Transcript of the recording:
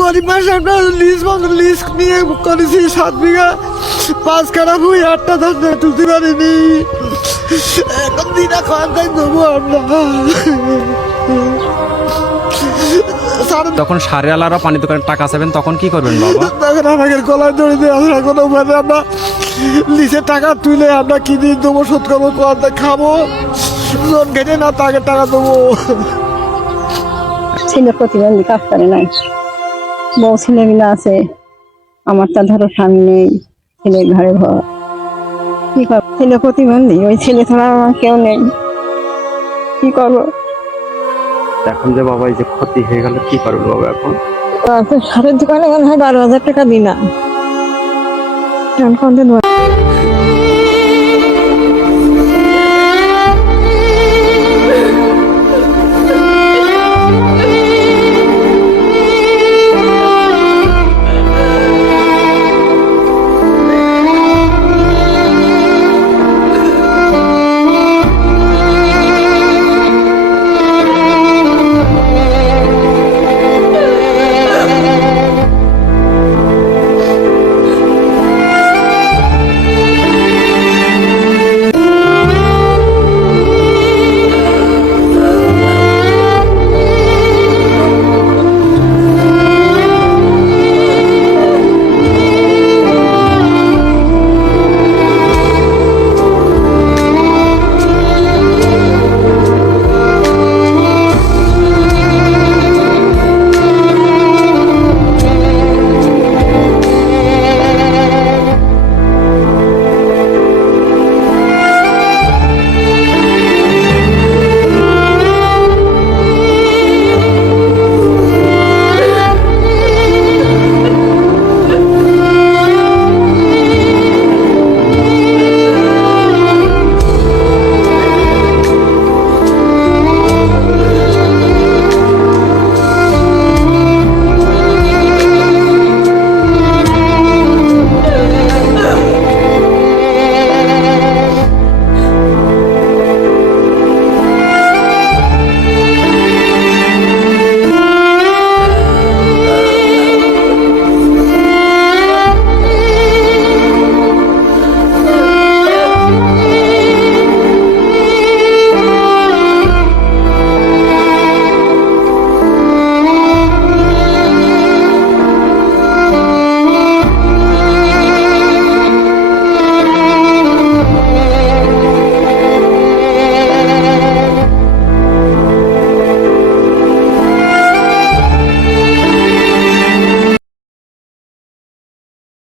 গরিব মানুষ একটা লিজ নিয়ে করেছি 7 বিঘা 5 কাঠা ভুই 8টা ধান তুলতে পারিনি। এখন দিনা খাওয়ার তাই দেবো আমরা। তখন সারে আলারা পানি দোকানে টাকা চাবেন, তখন কি করবেন বাবা? তখন আমাকে গলায় দড়ি দিয়ে আমরা কোনো উপায় আমরা লিজের টাকা তুলে আমরা কিনে দেবো, শোধ করবো, কোয়াতে খাবো, লোন ঘেটে না তাকে টাকা দেবো। ছেলে প্রতিবন্ধী, কাজ করে নাই, বউ ছেলেগুলো আছে, আমার তা ধরো স্বামী নেই, ছেলের ঘরে ঘর, কি করবো? ছেলে প্রতিবন্ধী, ওই ছেলে ছাড়া আমার কেউ নেই, কি করবো? এখন যে বাবা এই যে ক্ষতি হয়ে গেল, কি করবেন বাবা এখন? সারের দোকানে মনে হয় 12,000 টাকা দিলাম।